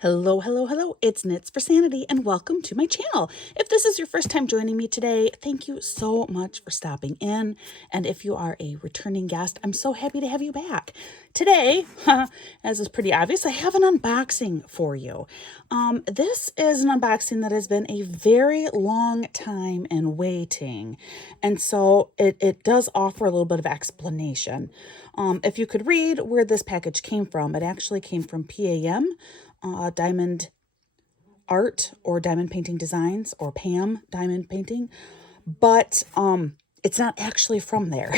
Hello, hello, hello. It's Knits for Sanity and welcome to my channel. If this is your first time joining me today, thank you so much for stopping in. And if you are a returning guest, I'm so happy to have you back. Today, as is pretty obvious, I have an unboxing for you. This is an unboxing that has been a very long time in waiting. And so it does offer a little bit of explanation. If you could read where this package came from, it actually came from P.A.M. Diamond Art or Diamond Painting Designs, or P.A.M. Diamond Painting, but it's not actually from there.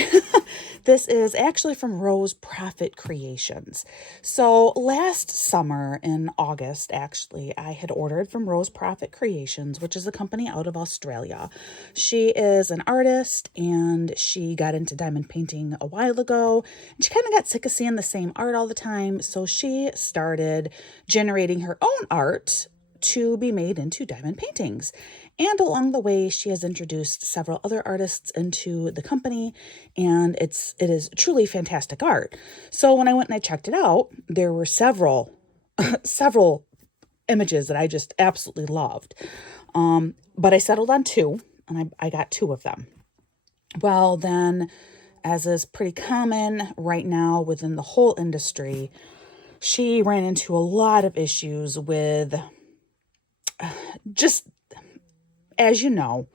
This is actually from Proffitt Creations. So last summer in August, actually, I had ordered from Proffitt Creations, which is a company out of Australia. She is an artist and she got into diamond painting a while ago. And she kind of got sick of seeing the same art all the time. So she started generating her own art to be made into diamond paintings. And along the way, she has introduced several other artists into the company, and it is truly fantastic art. So when I went and I checked it out, there were several images that I just absolutely loved. But I settled on two, and I got two of them. Well, then, as is pretty common right now within the whole industry, she ran into a lot of issues with just, as you know,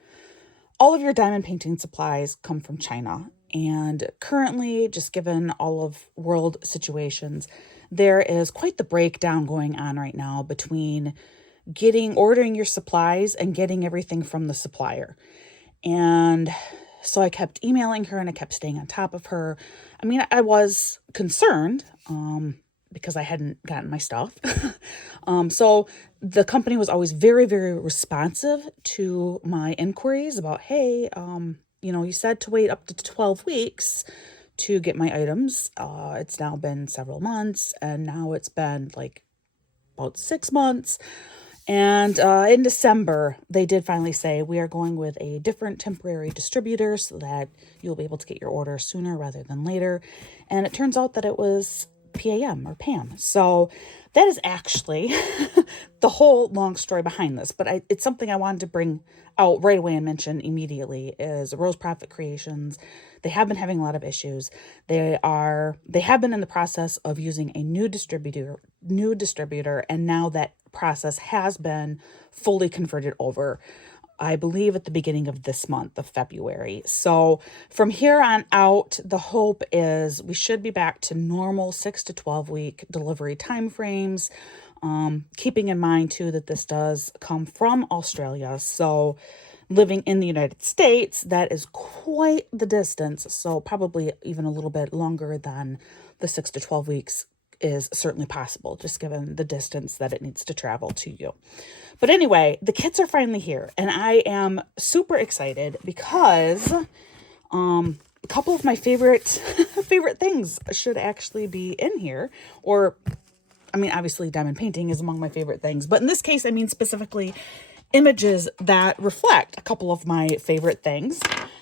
all of your diamond painting supplies come from China. And currently, just given all of world situations, there is quite the breakdown going on right now between ordering your supplies and getting everything from the supplier. And so I kept emailing her and I kept staying on top of her. I mean, I was concerned, because I hadn't gotten my stuff. So the company was always very, very responsive to my inquiries about, hey, you said to wait up to 12 weeks to get my items. It's now been several months, and now it's been like about 6 months. And in December, they did finally say, we are going with a different temporary distributor so that you'll be able to get your order sooner rather than later. And it turns out that it was P.A.M. or P.A.M. So that is actually the whole long story behind this. But it's something I wanted to bring out right away and mention immediately is Proffitt Creations. They have been having a lot of issues. They have been in the process of using a new distributor, and now that process has been fully converted over, I believe, at the beginning of this month of February. So from here on out, the hope is we should be back to normal 6 to 12 week delivery timeframes. Keeping in mind too that this does come from Australia. So living in the United States, that is quite the distance. So probably even a little bit longer than the 6 to 12 weeks is certainly possible, just given the distance that it needs to travel to you. But anyway, the kits are finally here, and I am super excited because a couple of my favorite things should actually be in here. Or, I mean, obviously diamond painting is among my favorite things, but in this case, I mean specifically images that reflect a couple of my favorite things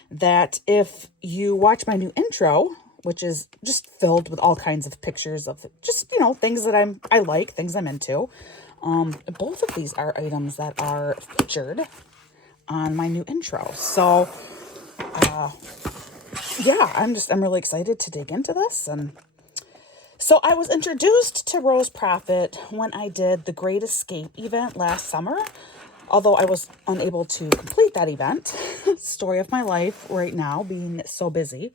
that if you watch my new intro, which is just filled with all kinds of pictures of just, things that I like, things I'm into. Both of these are items that are featured on my new intro. So, yeah, I'm really excited to dig into this. And so I was introduced to Proffitt when I did the Great Escape event last summer, although I was unable to complete that event. Story of my life right now, being so busy.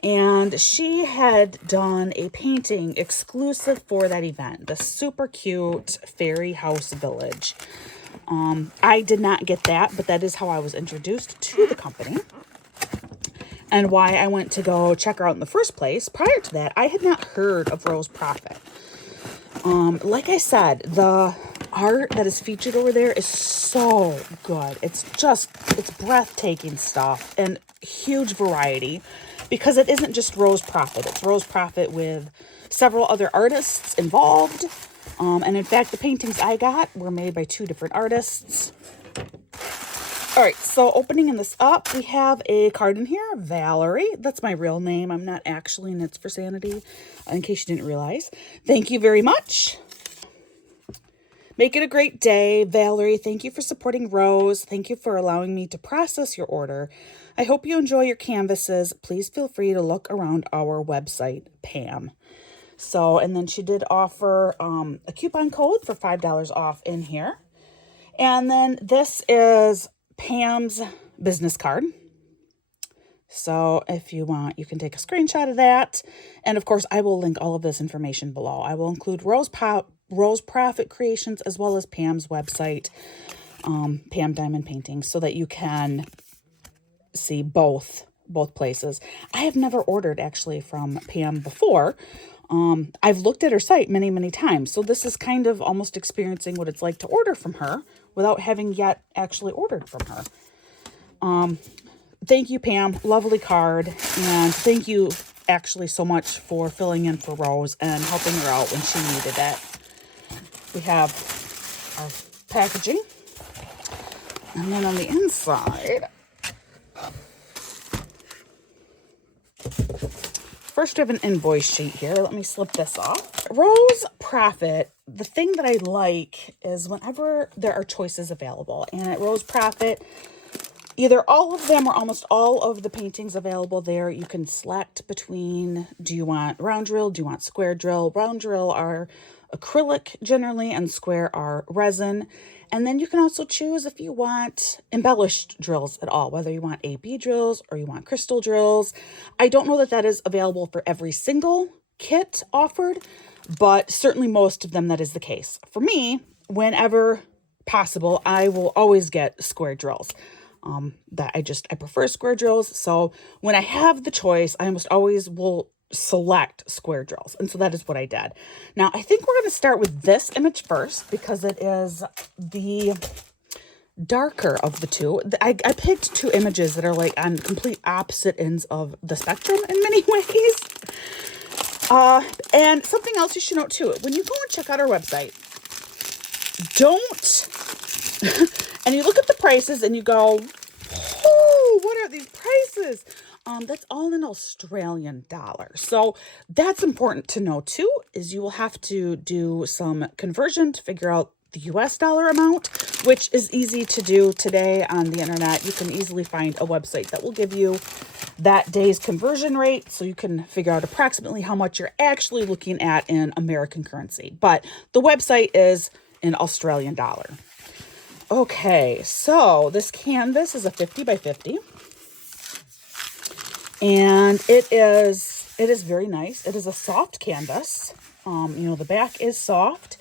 And she had done a painting exclusive for that event, the super cute fairy house village. I did not get that, but that is how I was introduced to the company and why I went to go check her out in the first place. Prior to that, I had not heard of Proffitt. Like I said, the art that is featured over there is so good. It's breathtaking stuff and huge variety. Because it isn't just Proffitt. It's Proffitt with several other artists involved. And in fact, the paintings I got were made by 2 different artists. All right, so opening this up, we have a card in here, Valerie. That's my real name. I'm not actually Knits for Sanity, in case you didn't realize. Thank you very much. Make it a great day. Valerie, thank you for supporting Rose. Thank you for allowing me to process your order. I hope you enjoy your canvases. Please feel free to look around our website, P.A.M. So, and then she did offer a coupon code for $5 off in here. And then this is P.A.M.'s business card. So if you want, you can take a screenshot of that. And of course, I will link all of this information below. I will include Rose Proffitt Creations as well as P.A.M.'s website, P.A.M. Diamond Painting, so that you can see both places. I have never ordered actually from P.A.M. before. I've looked at her site many, many times. So this is kind of almost experiencing what it's like to order from her without having yet actually ordered from her. Thank you, P.A.M. Lovely card. And thank you actually so much for filling in for Rose and helping her out when she needed it. We have our packaging. And then on the inside, first we have an invoice sheet here. Let me slip this off. Rose Proffitt, the thing that I like is whenever there are choices available. And at Rose Proffitt, either all of them or almost all of the paintings available there, you can select between, do you want round drill, do you want square drill? Round drill are acrylic generally, and square are resin. And then you can also choose if you want embellished drills at all, whether you want AB drills or you want crystal drills. I don't know that that is available for every single kit offered, but certainly most of them that is the case. For me, whenever possible, I will always get square drills. I prefer square drills. So when I have the choice, I almost always will select square drills. And so that is what I did. Now, I think we're going to start with this image first because it is the darker of the two. I picked two images that are like on complete opposite ends of the spectrum in many ways. And something else you should note too, when you go and check out our website, don't, and you look at the prices and you go, oh, what are these prices? That's all in Australian dollars. So that's important to know too, is you will have to do some conversion to figure out the US dollar amount, which is easy to do today on the internet. You can easily find a website that will give you that day's conversion rate, so you can figure out approximately how much you're actually looking at in American currency. But the website is in Australian dollar. Okay, so this canvas is a 50 by 50. And it is very nice. It is a soft canvas. The back is soft.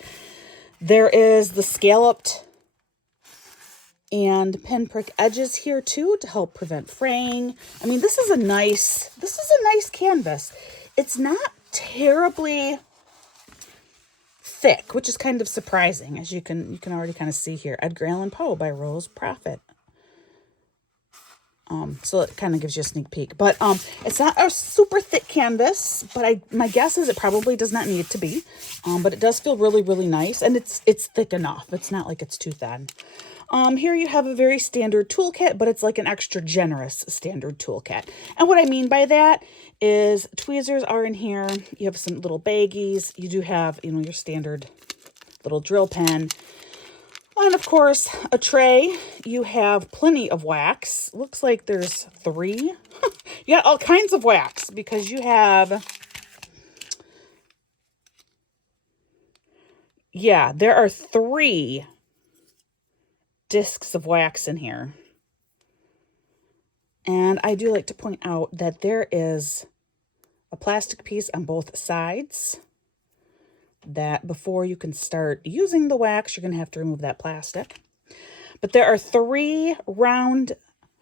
There is the scalloped and pinprick edges here too to help prevent fraying. I mean, this is a nice canvas. It's not terribly thick, which is kind of surprising, as you can already kind of see here. Edgar Allan Poe by Rose Proffitt. So it kind of gives you a sneak peek, but it's not a super thick canvas, but my guess is it probably does not need to be, but it does feel really, really nice, and it's thick enough. It's not like it's too thin. Here you have a very standard toolkit, but it's like an extra generous standard toolkit. And what I mean by that is tweezers are in here. You have some little baggies. You do have, your standard little drill pen. And of course, a tray. You have plenty of wax. Looks like there's 3. You got all kinds of wax because you have, there are 3 discs of wax in here. And I do like to point out that there is a plastic piece on both sides, that before you can start using the wax, you're going to have to remove that plastic. But there are 3 round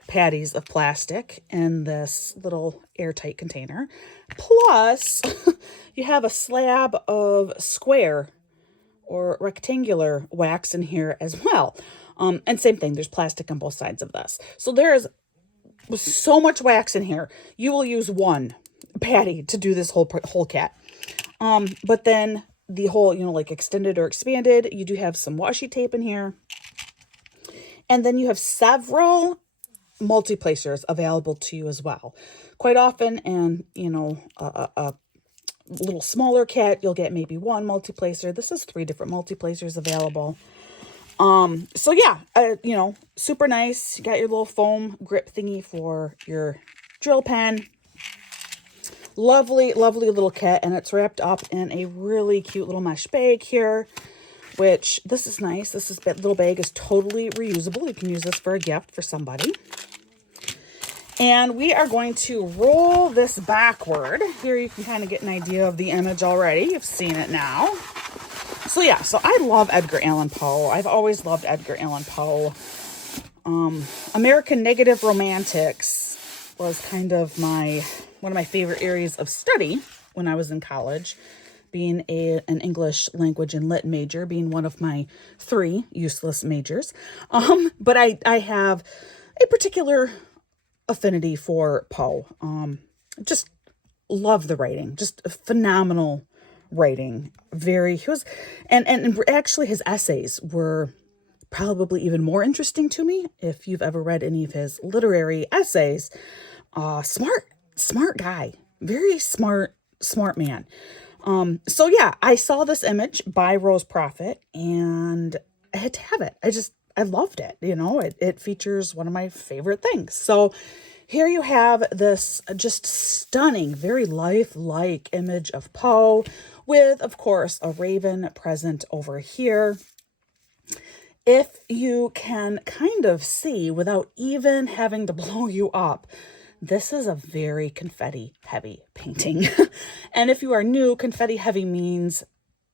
patties of plastic in this little airtight container. Plus, you have a slab of square or rectangular wax in here as well. And same thing, there's plastic on both sides of this. So there is so much wax in here. You will use 1 patty to do this whole kit. But then the whole, like extended or expanded, you do have some washi tape in here. And then you have several multi-placers available to you as well. Quite often in, a little smaller kit, you'll get maybe one multi-placer. This is 3 different multi-placers available. So yeah, you know, super nice. You got your little foam grip thingy for your drill pen. Lovely, lovely little kit, and it's wrapped up in a really cute little mesh bag here, which this is nice. This little bag is totally reusable. You can use this for a gift for somebody. And we are going to roll this backward. Here you can kind of get an idea of the image already. You've seen it now. So yeah, so I love Edgar Allan Poe. I've always loved Edgar Allan Poe. American Negative Romantics was kind of one of my favorite areas of study when I was in college, being an English language and lit major, being one of my 3 useless majors. But I have a particular affinity for Poe. Just love the writing, just phenomenal writing. And actually his essays were probably even more interesting to me. If you've ever read any of his literary essays, smart guy, very smart man. So yeah, I saw this image by Rose Proffitt and I had to have it. I loved it. You know, it features one of my favorite things. So here you have this just stunning, very lifelike image of Poe with, of course, a raven present over here. If you can kind of see without even having to blow you up, this is a very confetti heavy painting. And if you are new, confetti heavy means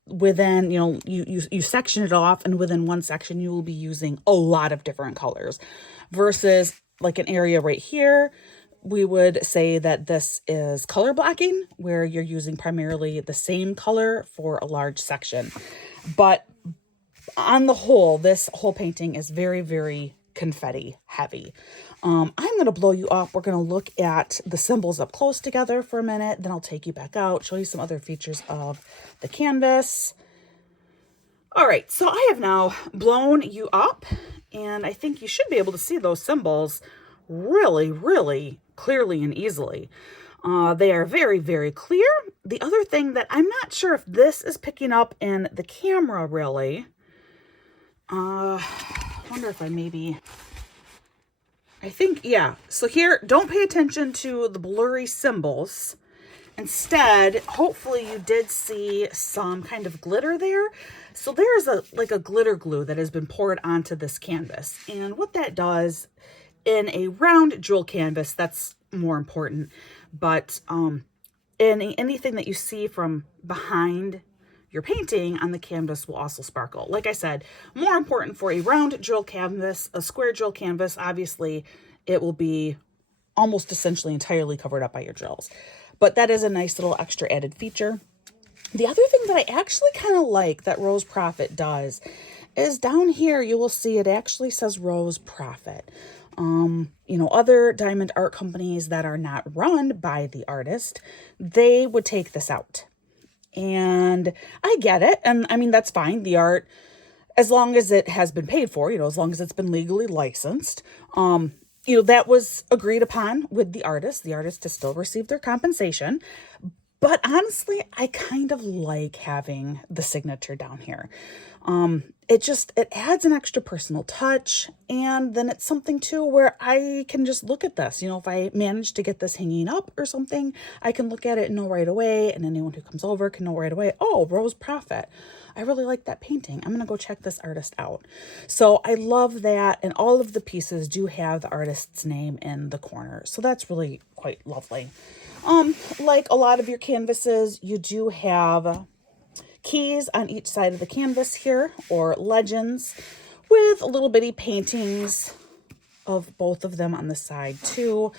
within, you know, you section it off, and within one section you will be using a lot of different colors, versus like an area right here, we would say that this is color blocking, where you're using primarily the same color for a large section. But on the whole, this whole painting is very, very confetti heavy. I'm going to blow you up. We're going to look at the symbols up close together for a minute. Then I'll take you back out, show you some other features of the canvas. All right, so I have now blown you up, and I think you should be able to see those symbols really, really clearly and easily. They are very, very clear. The other thing that I'm not sure if this is picking up in the camera really, I wonder if I think, yeah. So here, don't pay attention to the blurry symbols. Instead, hopefully you did see some kind of glitter there. So there's like a glitter glue that has been poured onto this canvas. And what that does in a round jewel canvas, that's more important. But anything that you see from behind your painting on the canvas will also sparkle. Like I said, more important for a round drill canvas. A square drill canvas, obviously, it will be almost essentially entirely covered up by your drills. But that is a nice little extra added feature. The other thing that I actually kind of like that Rose Proffitt does is down here, you will see it actually says Rose Proffitt. You know, other diamond art companies that are not run by the artist, they would take this out. And I get it. And I mean, that's fine. The art, as long as it has been paid for, you know, as long as it's been legally licensed, you know, that was agreed upon with the artist. The artist to still receive their compensation. But honestly, I kind of like having the signature down here. It adds an extra personal touch. And then it's something too where I can just look at this. You know, if I manage to get this hanging up or something, I can look at it and know right away. And anyone who comes over can know right away, oh, Rose Proffitt. I really like that painting. I'm going to go check this artist out. So I love that. And all of the pieces do have the artist's name in the corner. So that's really quite lovely. Like a lot of your canvases, you do have keys on each side of the canvas here, or legends with little bitty paintings of both of them on the side too.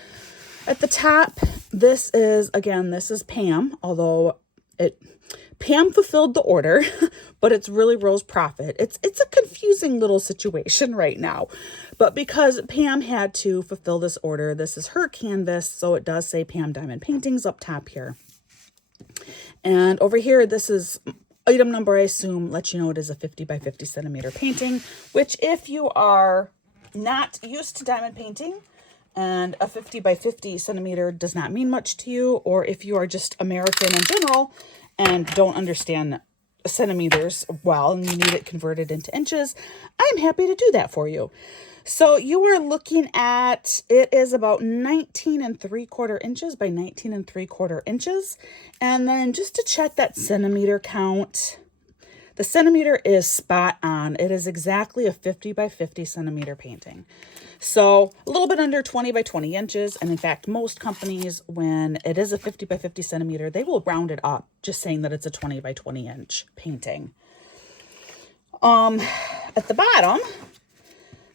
At the top, this is P.A.M, although P.A.M fulfilled the order, but it's really Rose Proffitt. It's a confusing little situation right now, but because P.A.M had to fulfill this order, this is her canvas, so it does say P.A.M Diamond Paintings up top here. And over here, this is item number, I assume, lets you know it is a 50 by 50 centimeter painting, which if you are not used to diamond painting, and a 50 by 50 centimeter does not mean much to you, or if you are just American in general and don't understand centimeters well and you need it converted into inches, I'm happy to do that for you. So you are looking at, it is about 19 3/4 inches by 19 3/4 inches. And then just to check that centimeter count, the centimeter is spot on. It is exactly a 50 by 50 centimeter painting. So a little bit under 20 by 20 inches. And in fact, most companies, when it is a 50 by 50 centimeter, they will round it up, just saying that it's a 20 by 20 inch painting. At the bottom,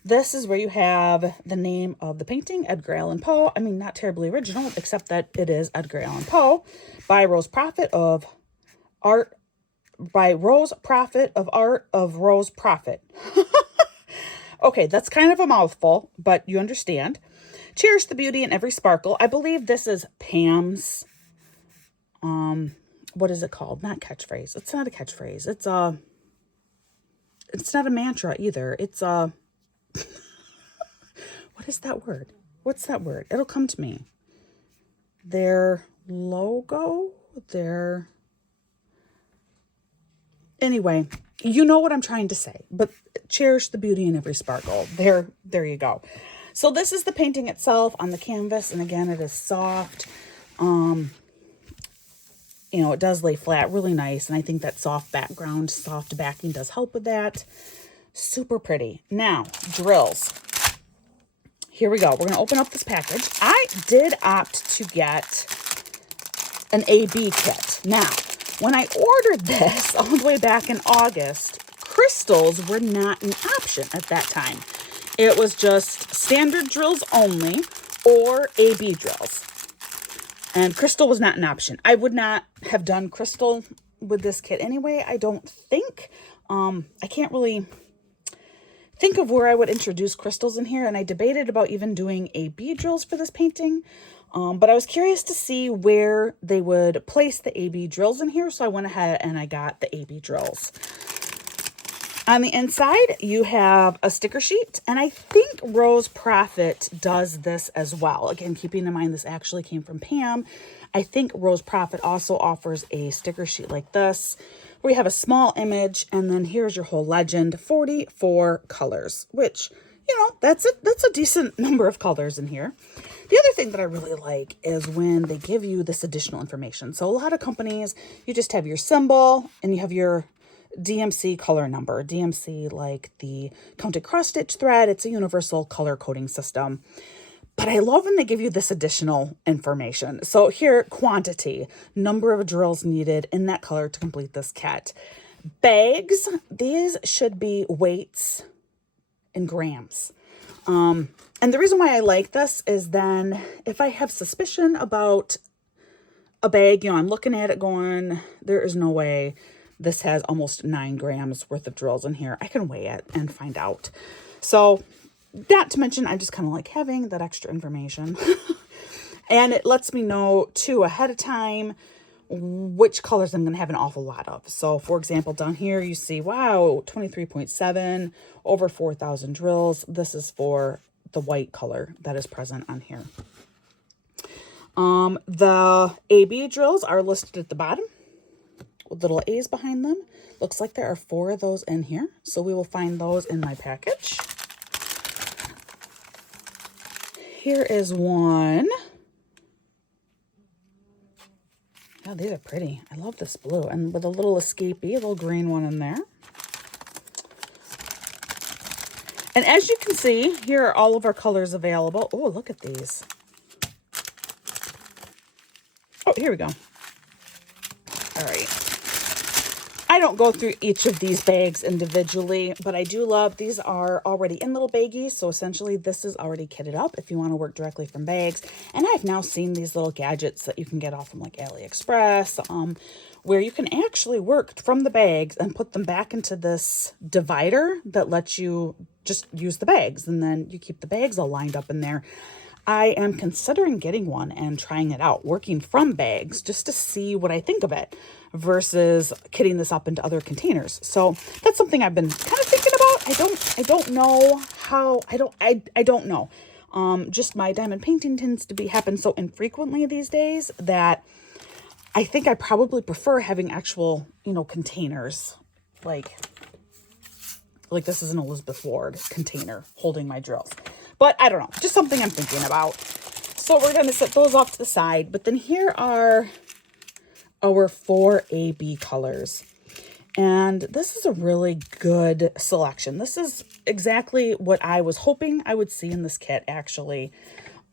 this is where you have the name of the painting, Edgar Allan Poe. I mean, not terribly original, except that it is Edgar Allan Poe by Rose Proffitt of Art, by Rose Proffitt of Art of Rose Proffitt. Okay, that's kind of a mouthful, but you understand. Cherish the beauty in every sparkle. I believe this is P.A.M.'s, what is it called? Not catchphrase. It's not a catchphrase. It's not a mantra either. It's what is that word? What's that word? It'll come to me. Their logo, anyway, you know what I'm trying to say, but cherish the beauty in every sparkle. There you go. So this is the painting itself on the canvas. And again, it is soft. You know, it does lay flat really nice. And I think that soft background, soft backing does help with that. Super pretty. Now, drills. Here we go. We're going to open up this package. I did opt to get an A-B kit. Now, when I ordered this all the way back in August, crystals were not an option at that time. It was just standard drills only or A-B drills. And crystal was not an option. I would not have done crystal with this kit anyway, I don't think. I can't really think of where I would introduce crystals in here. And I debated about even doing A-B drills for this painting. But I was curious to see where they would place the A-B drills in here. So I went ahead and I got the A-B drills. On the inside, you have a sticker sheet. And I think Rose Proffitt does this as well. Again, keeping in mind this actually came from P.A.M. I think Rose Proffitt also offers a sticker sheet like this, where you have a small image. And then here's your whole legend, 44 colors, which, you know, that's a decent number of colors in here. The other thing that I really like is when they give you this additional information. So a lot of companies, you just have your symbol and you have your DMC color number. DMC, like the counted cross stitch thread, it's a universal color coding system. But I love when they give you this additional information. So here, quantity, number of drills needed in that color to complete this kit. Bags, these should be weights in grams. And the reason why I like this is then if I have suspicion about a bag, you know, I'm looking at it going, there is no way this has almost 9 grams worth of drills in here. I can weigh it and find out. So not to mention, I just kind of like having that extra information. And it lets me know too ahead of time which colors I'm going to have an awful lot of. So for example, down here you see, wow, 23.7, over 4,000 drills. This is for the white color that is present on here. The A-B drills are listed at the bottom with little A's behind them. Looks like there are 4 of those in here. So we will find those in my package. Here is one. Oh, these are pretty. I love this blue. And with a little escapee, a little green one in there. And as you can see, here are all of our colors available. Oh, look at these. Oh, here we go. All right. I don't go through each of these bags individually, but I do love, these are already in little baggies. So essentially this is already kitted up if you want to work directly from bags. And I've now seen these little gadgets that you can get off from like AliExpress, where you can actually work from the bags and put them back into this divider that lets you just use the bags. And then you keep the bags all lined up in there. I am considering getting one and trying it out, working from bags just to see what I think of it versus kitting this up into other containers. So that's something I've been kind of thinking about. I don't know how, I don't know. Just my diamond painting tends to happen so infrequently these days that I think I probably prefer having actual, containers. Like this is an Elizabeth Ward container holding my drills. But I don't know, just something I'm thinking about. So we're going to set those off to the side. But then here are our 4 AB colors. And this is a really good selection. This is exactly what I was hoping I would see in this kit, actually,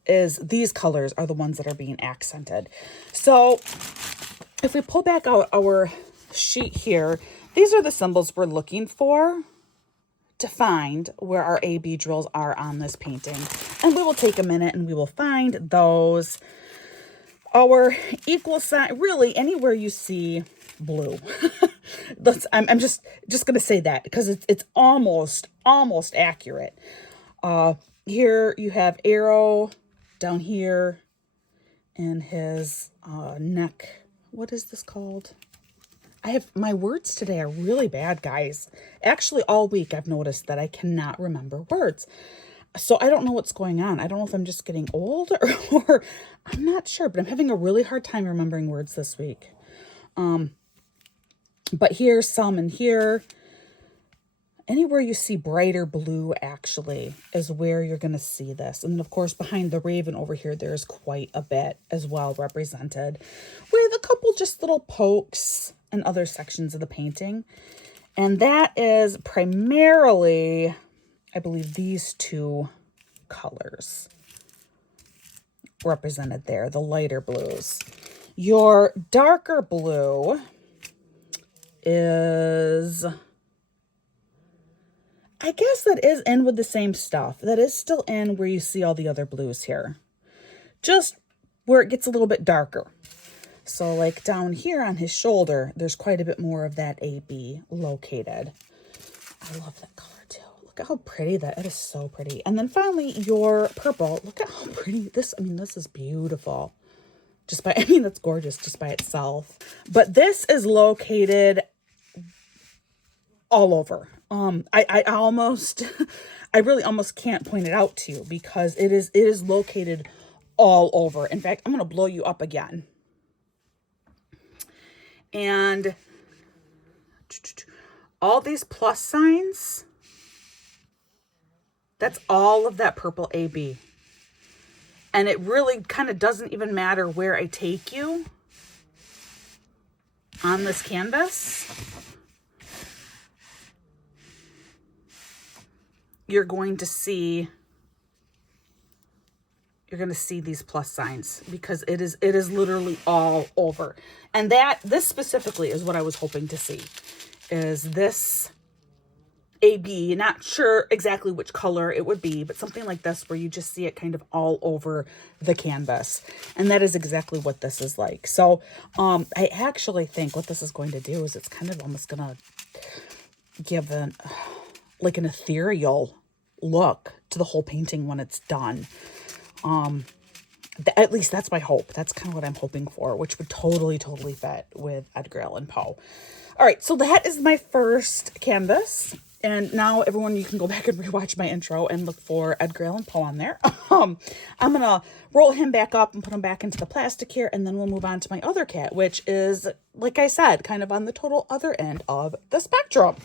is these colors are the ones that are being accented. So if we pull back out our sheet here, these are the symbols we're looking for to find where our AB drills are on this painting. And we will take a minute and we will find those. Our equal sign, really anywhere you see blue. I'm just going to say that because it's almost accurate. Here you have arrow down here in his neck. What is this called? My words today are really bad, guys. Actually, all week I've noticed that I cannot remember words. So I don't know what's going on. I don't know if I'm just getting old or I'm not sure, but I'm having a really hard time remembering words this week. But here, some, and here, anywhere you see brighter blue actually is where you're going to see this. And of course, behind the raven over here, there's quite a bit as well represented with a couple just little pokes and other sections of the painting. And that is primarily, I believe, these 2 colors represented there, the lighter blues. Your darker blue is, I guess that is in with the same stuff. That is still in where you see all the other blues here. Just where it gets a little bit darker. So like down here on his shoulder, there's quite a bit more of that AB located. I love that color too. Look at how pretty that is. So pretty. And then finally your purple. Look at how pretty this, this is beautiful. That's gorgeous just by itself. But this is located all over. I really almost can't point it out to you because it is located all over. In fact, I'm going to blow you up again. And all these plus signs, that's all of that purple AB. And it really kind of doesn't even matter where I take you on this canvas. You're going to see these plus signs because it is literally all over. And this specifically is what I was hoping to see, is this AB, not sure exactly which color it would be, but something like this where you just see it kind of all over the canvas. And that is exactly what this is like. So I actually think what this is going to do is it's kind of almost going to give an ethereal look to the whole painting when it's done. At least that's my hope. That's kind of what I'm hoping for, which would totally fit with Edgar Allan Poe. All right, so that is my first canvas. And now, everyone, you can go back and rewatch my intro and look for Edgar Allan Poe on there. I'm going to roll him back up and put him back into the plastic here, and then we'll move on to my other cat, which is, like I said, kind of on the total other end of the spectrum.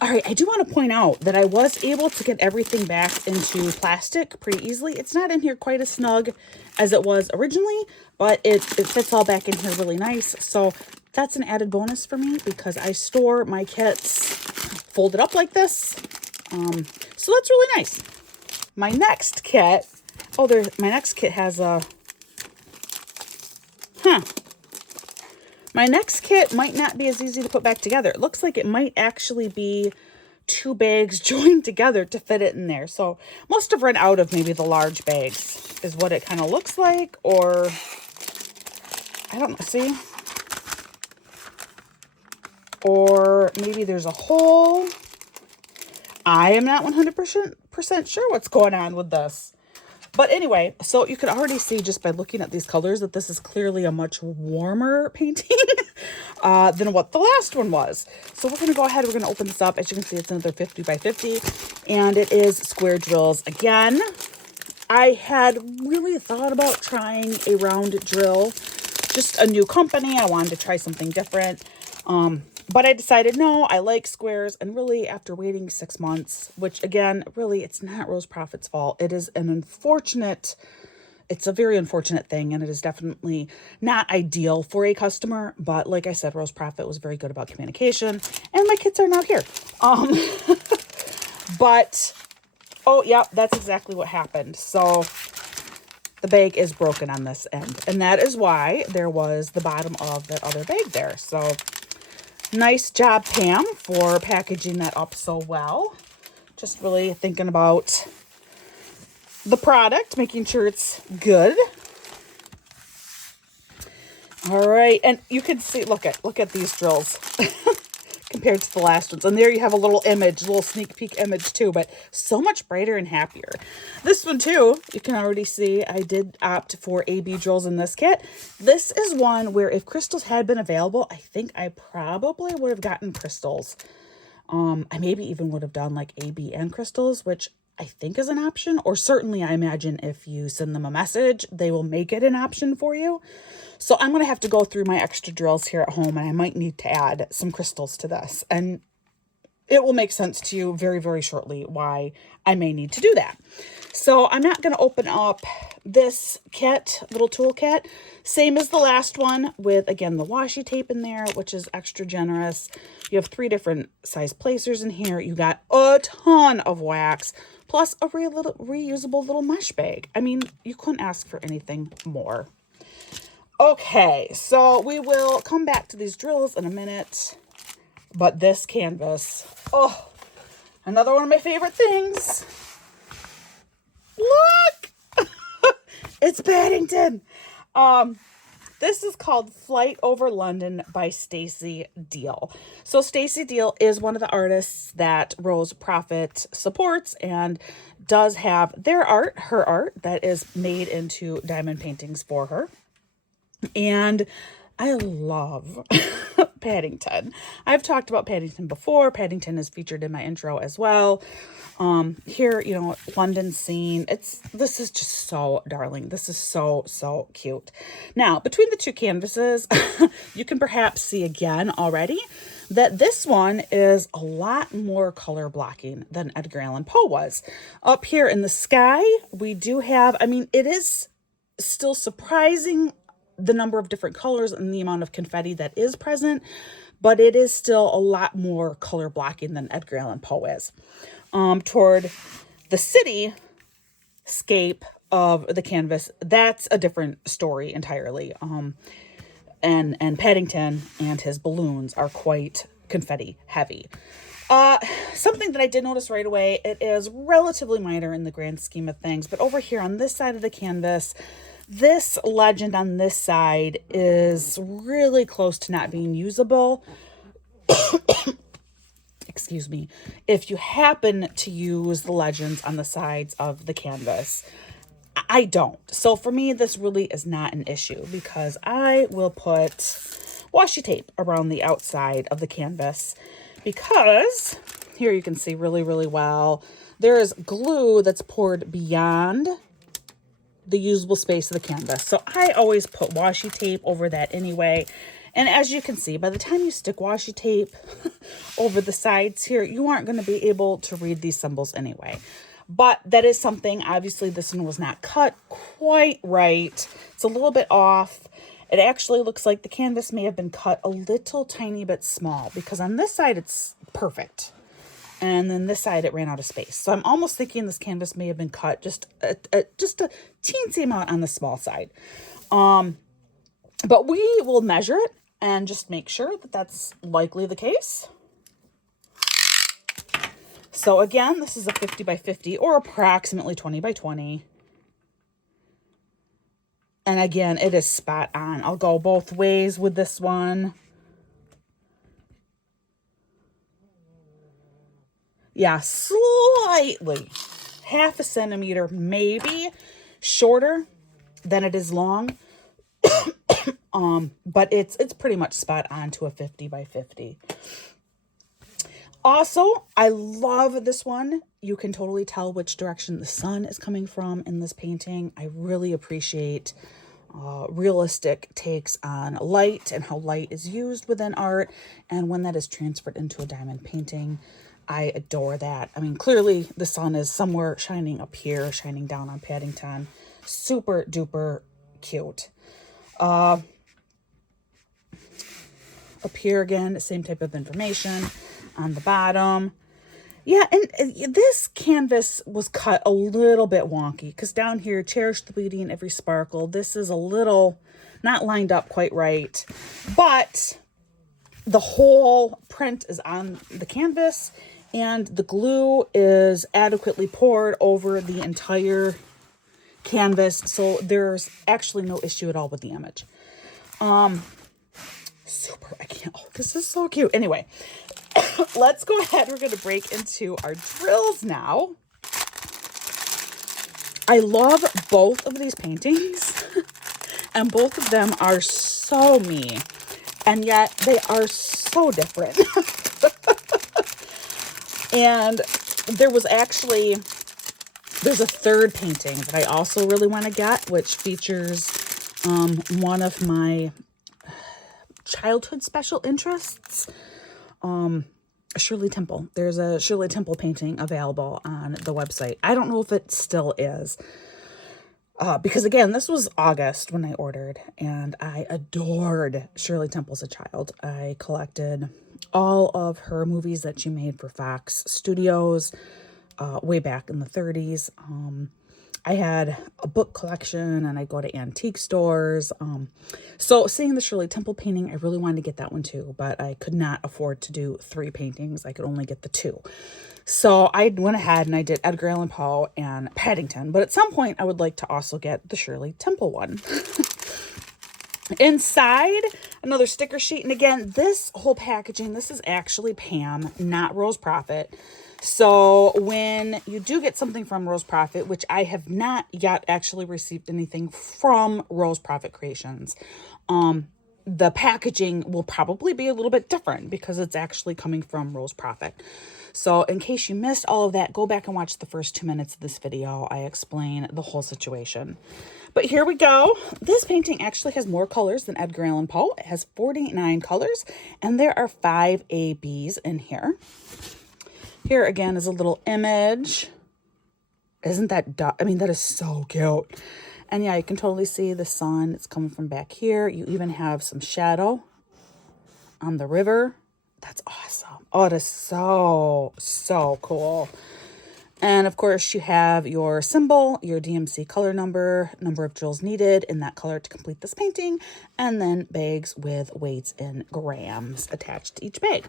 All right, I do want to point out that I was able to get everything back into plastic pretty easily. It's not in here quite as snug as it was originally, but it fits all back in here really nice. So that's an added bonus for me because I store my kits folded up like this. So that's really nice. My next kit, my next kit has a, my next kit might not be as easy to put back together. It looks like it might actually be 2 bags joined together to fit it in there. So must have run out of maybe the large bags is what it kind of looks like, or I don't know, see? Or maybe there's a hole. I am not 100% sure what's going on with this. But anyway, so you can already see just by looking at these colors that this is clearly a much warmer painting than what the last one was. So we're going to go ahead. We're going to open this up. As you can see, it's another 50 by 50. And it is square drills again. I had really thought about trying a round drill, just a new company. I wanted to try something different. But I decided, no, I like squares. And really, after waiting 6 months, which again, really, it's not Rose Proffitt's fault. It is it's a very unfortunate thing. And it is definitely not ideal for a customer. But like I said, Rose Proffitt was very good about communication. And my kids are now here. But, oh, yeah, that's exactly what happened. So the bag is broken on this end. And that is why there was the bottom of that other bag there. So nice job, P.A.M, for packaging that up so well. Just really thinking about the product, making sure it's good. All right. And you can see, look at these drills compared to the last ones. And there you have a little image, a little sneak peek image too, but so much brighter and happier. This one too, you can already see I did opt for AB drills in this kit. This is one where if crystals had been available, I think I probably would have gotten crystals. I maybe even would have done like AB and crystals, which I think is an option, or certainly I imagine if you send them a message, they will make it an option for you. So I'm going to have to go through my extra drills here at home, and I might need to add some crystals to this. And it will make sense to you very, very shortly why I may need to do that. So I'm not going to open up this kit, little tool kit. Same as the last one with, again, the washi tape in there, which is extra generous. You have 3 different size placers in here. You got a ton of wax, plus a reusable little mesh bag. I mean, you couldn't ask for anything more. Okay, so we will come back to these drills in a minute. But this canvas, oh, another one of my favorite things. Look, it's Paddington. This is called Flight Over London by Stacy Deal. So Stacy Deal is one of the artists that Rose Proffitt supports and does have her art that is made into diamond paintings for her. And I love Paddington. I've talked about Paddington before. Paddington is featured in my intro as well. Here, you know, London scene. This is just so darling. This is so cute. Now, between the 2 canvases, you can perhaps see again already that this one is a lot more color blocking than Edgar Allan Poe was. Up here in the sky, we do have, I mean, it is still surprising the number of different colors and the amount of confetti that is present, but it is still a lot more color blocking than Edgar Allan Poe is. Toward the cityscape of the canvas, that's a different story entirely. And Paddington and his balloons are quite confetti heavy. Something that I did notice right away, it is relatively minor in the grand scheme of things, but over here on this side of the canvas, this legend on this side is really close to not being usable. Excuse me. If you happen to use the legends on the sides of the canvas, I don't. So for me, this really is not an issue because I will put washi tape around the outside of the canvas because here you can see really, really well. There is glue that's poured beyond the usable space of the canvas. So I always put washi tape over that anyway. And as you can see, by the time you stick washi tape over the sides here, you aren't going to be able to read these symbols anyway. But that is something, obviously this one was not cut quite right. It's a little bit off. It actually looks like the canvas may have been cut a little tiny bit small because on this side it's perfect. And then this side, it ran out of space. So I'm almost thinking this canvas may have been cut just a teensy amount on the small side. But we will measure it and just make sure that that's likely the case. So again, this is a 50 by 50 or approximately 20 by 20. And again, it is spot on. I'll go both ways with this one. Yeah, slightly, 1/2 centimeter, maybe shorter than it is long. But it's pretty much spot on to a 50 by 50. Also, I love this one. you can totally tell which direction the sun is coming from in this painting. I really appreciate realistic takes on light and how light is used within art, and when that is transferred into a diamond painting. I adore that. I mean, clearly the sun is somewhere shining up here, shining down on Paddington. Super duper cute. Up here again, same type of information on the bottom. Yeah, and this canvas was cut a little bit wonky because down here, cherish the beauty in every sparkle. This is a little not lined up quite right, but the whole print is on the canvas and the glue is adequately poured over the entire canvas. So there's actually no issue at all with the image. Super, I can't, oh, this is so cute. Anyway, let's go ahead. We're going to break into our drills now. I love both of these paintings and both of them are so me, and yet they are so different. And there's a third painting that I also really want to get, which features one of my childhood special interests, Shirley Temple. There's a Shirley Temple painting available on the website. I don't know if it still is, because again, this was August when I ordered, and I adored Shirley Temple as a child. I collected all of her movies that she made for Fox Studios way back in the 30s. I had a book collection and I go to antique stores. So seeing the Shirley Temple painting, I really wanted to get that one too, but I could not afford to do 3 paintings. I could only get the 2. So I went ahead and I did Edgar Allan Poe and Paddington, but at some point I would like to also get the Shirley Temple one. Inside, another sticker sheet. And again, this whole packaging, this is actually P.A.M, not Rose Proffitt. So when you do get something from Rose Proffitt, which I have not yet actually received anything from Rose Proffitt Creations, the packaging will probably be a little bit different because it's actually coming from Rose Proffitt. So in case you missed all of that, go back and watch the first 2 minutes of this video. I explain the whole situation. But here we go. This painting actually has more colors than Edgar Allan Poe. It has 49 colors, and there are 5 ABs in here. Here again is a little image. Isn't that, I mean, that is so cute. And yeah, you can totally see the sun. It's coming from back here. You even have some shadow on the river. That's awesome. Oh, it is so, so cool. And of course you have your symbol, your DMC color number of drills needed in that color to complete this painting, and then bags with weights in grams attached to each bag.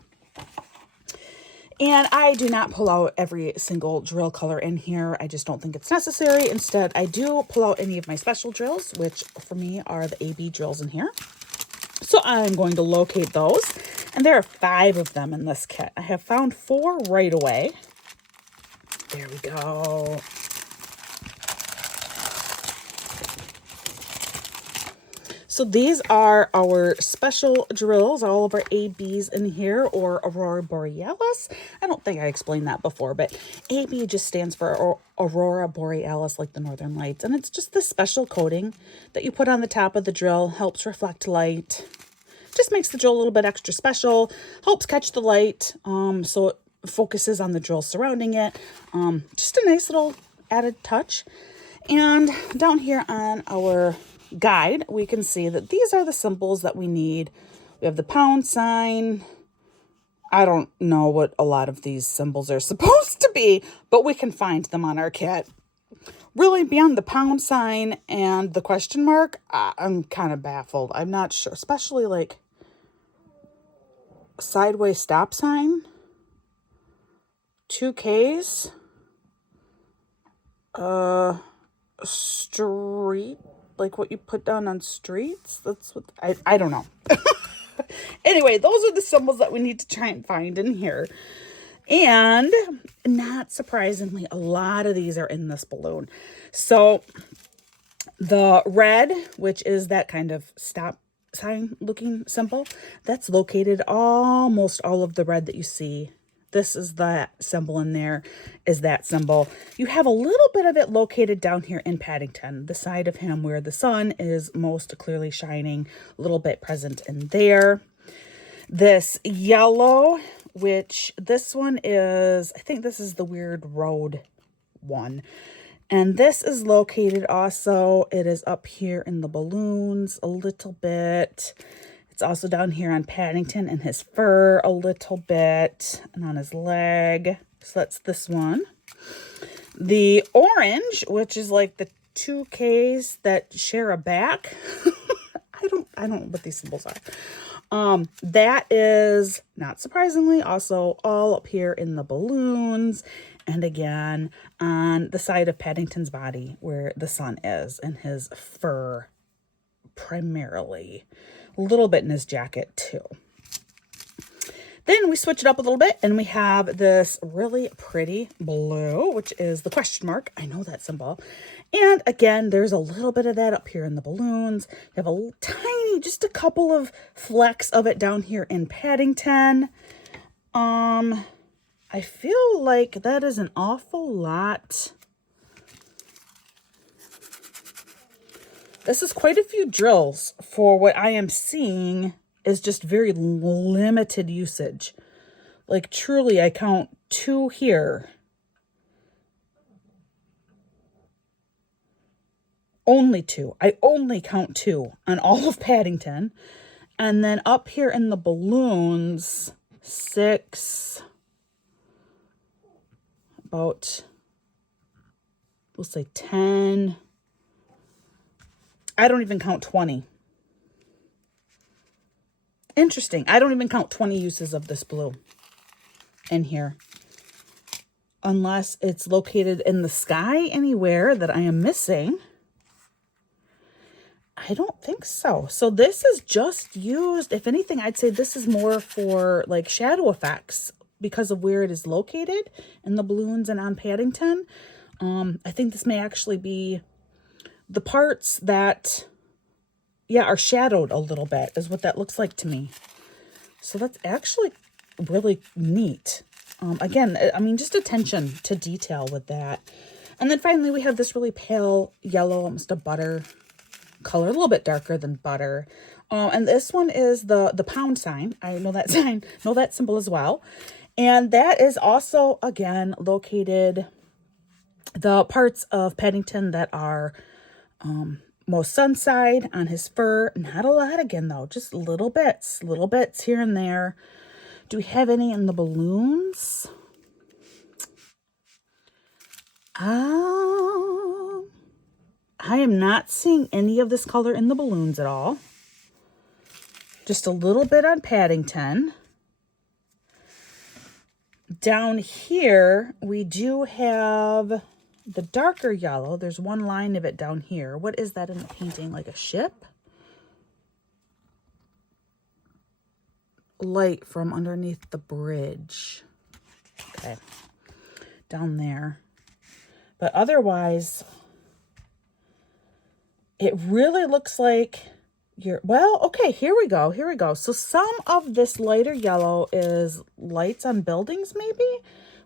And I do not pull out every single drill color in here. I just don't think it's necessary. Instead, I do pull out any of my special drills, which for me are the AB drills in here. So I'm going to locate those. And there are 5 of them in this kit. I have found 4 right away. There we go. So these are our special drills, all of our ABs in here, or Aurora Borealis. I don't think I explained that before, but AB just stands for Aurora Borealis, like the Northern Lights. And it's just this special coating that you put on the top of the drill, helps reflect light, just makes the drill a little bit extra special, helps catch the light, so it focuses on the drill surrounding it. Just a nice little added touch. And down here on our guide, we can see that these are the symbols that we need. We have the pound sign. I don't know what a lot of these symbols are supposed to be, but we can find them on our kit. Really, beyond the pound sign and the question mark, I'm kind of baffled. I'm not sure, especially like sideways stop sign, 2 Ks, street, like what you put down on streets. That's what I don't know. Anyway, those are the symbols that we need to try and find in here. And not surprisingly, a lot of these are in this balloon. So the red, which is that kind of stop sign looking symbol, that's located almost all of the red that you see This is that symbol in there, is that symbol. You have a little bit of it located down here in Paddington, the side of him where the sun is most clearly shining, a little bit present in there. This yellow, which this one is, I think this is the Weird Road one. And this is located also, it is up here in the balloons a little bit. It's also down here on Paddington and his fur a little bit, and on his leg. So that's this one. The orange, which is like the two Ks that share a back. I don't know what these symbols are. That is, not surprisingly, also all up here in the balloons. And again, on the side of Paddington's body where the sun is and his fur primarily. A little bit in his jacket too. Then we switch it up a little bit and we have this really pretty blue, which is the question mark. I know that symbol. And again, there's a little bit of that up here in the balloons. You have a tiny, just a couple of flecks of it down here in Paddington. I feel like that is an awful lot. This is quite a few drills for what I am seeing is just very limited usage. Like truly, I count 2 here. Only 2. I only count 2 on all of Paddington. And then up here in the balloons, 6, about, we'll say 10. I don't even count 20. Interesting. I don't even count 20 uses of this blue in here. Unless it's located in the sky anywhere that I am missing. I don't think so. So this is just used, if anything, I'd say this is more for like shadow effects because of where it is located in the balloons and on Paddington. I think this may actually be the parts that, yeah, are shadowed a little bit is what that looks like to me. So that's actually really neat. Again, I mean, just attention to detail with that. And then finally, we have this really pale yellow, almost a butter color, a little bit darker than butter. And this one is the pound sign. I know that sign, know that symbol as well. And that is also, again, located the parts of Paddington that are most sun side on his fur. Not a lot again, though, just little bits here and there. Do we have any in the balloons? I am not seeing any of this color in the balloons at all. Just a little bit on Paddington. Down here, we do have the darker yellow. There's one line of it down here. What is that in the painting? Like a ship? Light from underneath the bridge. Okay. Down there. But otherwise, it really looks like well, okay, here we go. So some of this lighter yellow is lights on buildings, maybe?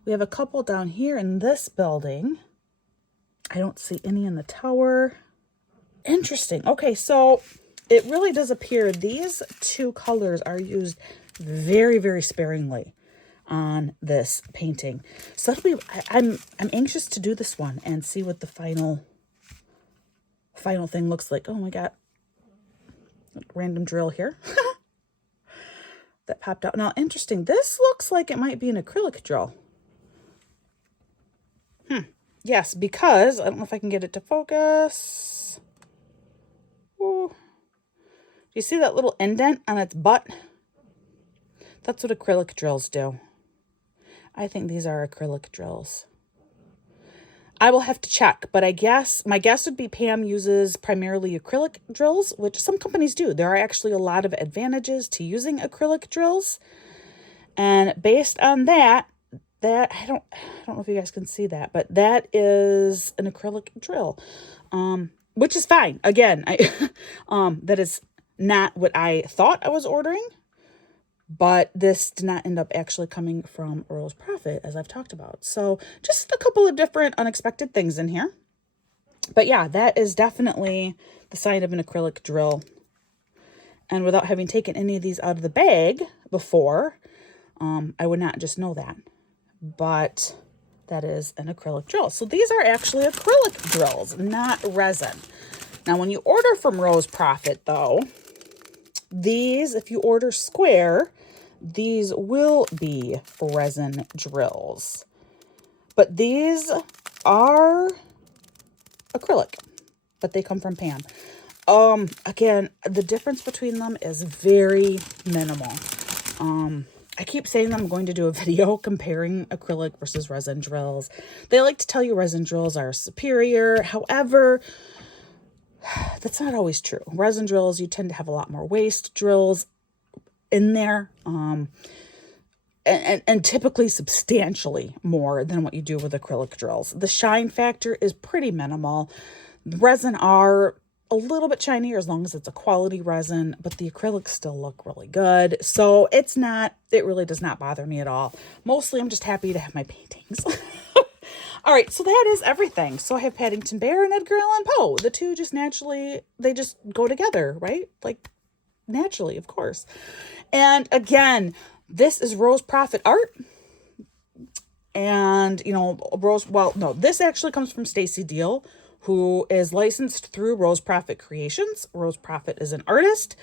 We have a couple down here in this building. I don't see any in the tower. Interesting. Okay, so it really does appear these 2 colors are used very, very sparingly on this painting. So that'll be, I'm anxious to do this one and see what the final thing looks like. Oh my God. Random drill here. That popped out. Now, interesting. This looks like it might be an acrylic drill. Yes, because I don't know if I can get it to focus. Ooh. Do you see that little indent on its butt? That's what acrylic drills do. I think these are acrylic drills. I will have to check, but I guess my guess would be P.A.M. uses primarily acrylic drills, which some companies do. There are actually a lot of advantages to using acrylic drills. And based on that I don't know if you guys can see that, but that is an acrylic drill. Which is fine. Again, that is not what I thought I was ordering, but this did not end up actually coming from Rose Proffitt, as I've talked about. So just a couple of different unexpected things in here. But yeah, that is definitely the sign of an acrylic drill. And without having taken any of these out of the bag before, I would not just know that. But that is an acrylic drill. So these are actually acrylic drills, not resin. Now, when you order from Rose Proffitt, though, these, if you order square, these will be resin drills. But these are acrylic, but they come from P.A.M. Again, the difference between them is very minimal. I keep saying that I'm going to do a video comparing acrylic versus resin drills. They like to tell you resin drills are superior. However, that's not always true. Resin drills, you tend to have a lot more waste drills in there. And typically substantially more than what you do with acrylic drills. The shine factor is pretty minimal. The resin are a little bit shinier as long as it's a quality resin, but the acrylics still look really good. So it really does not bother me at all. Mostly I'm just happy to have my paintings. All right, so that is everything. So I have Paddington Bear and Edgar Allan Poe. The two just naturally, they just go together, right? Like naturally, of course. And again, this is Rose Proffitt art. And, this actually comes from Stacy Deal, who is licensed through Rose Proffitt Creations. Rose Proffitt is an artist.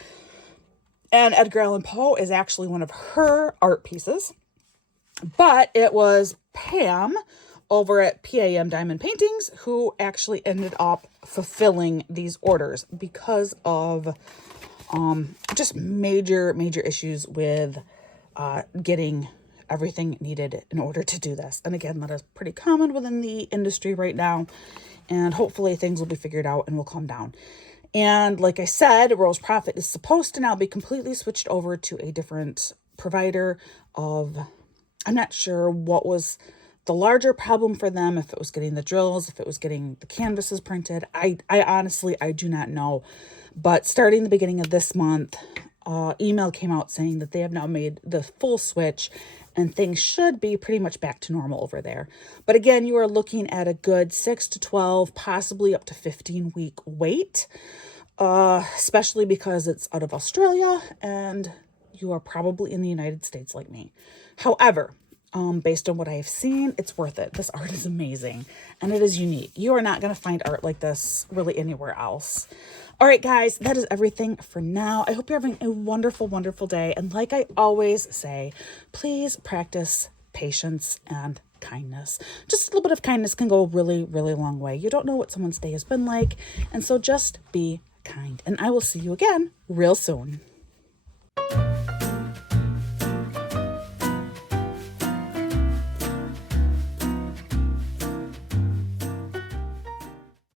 And Edgar Allan Poe is actually one of her art pieces. But it was P.A.M. over at P.A.M. Diamond Paintings who actually ended up fulfilling these orders because of just major issues with getting everything needed in order to do this. And again, that is pretty common within the industry right now. And hopefully things will be figured out and will calm down. And like I said, Rose Proffitt is supposed to now be completely switched over to a different provider of, I'm not sure what was the larger problem for them, if it was getting the drills, if it was getting the canvases printed. I honestly do not know. But starting the beginning of this month, email came out saying that they have now made the full switch and things should be pretty much back to normal over there. But again, you are looking at a good 6 to 12, possibly up to 15-week wait, especially because it's out of Australia and you are probably in the United States like me. However, based on what I have seen, it's worth it. This art is amazing and it is unique. You are not going to find art like this really anywhere else. All right, guys, that is everything for now. I hope you're having a wonderful, wonderful day. And like I always say, please practice patience and kindness. Just a little bit of kindness can go a really, really long way. You don't know what someone's day has been like. And so just be kind. And I will see you again real soon.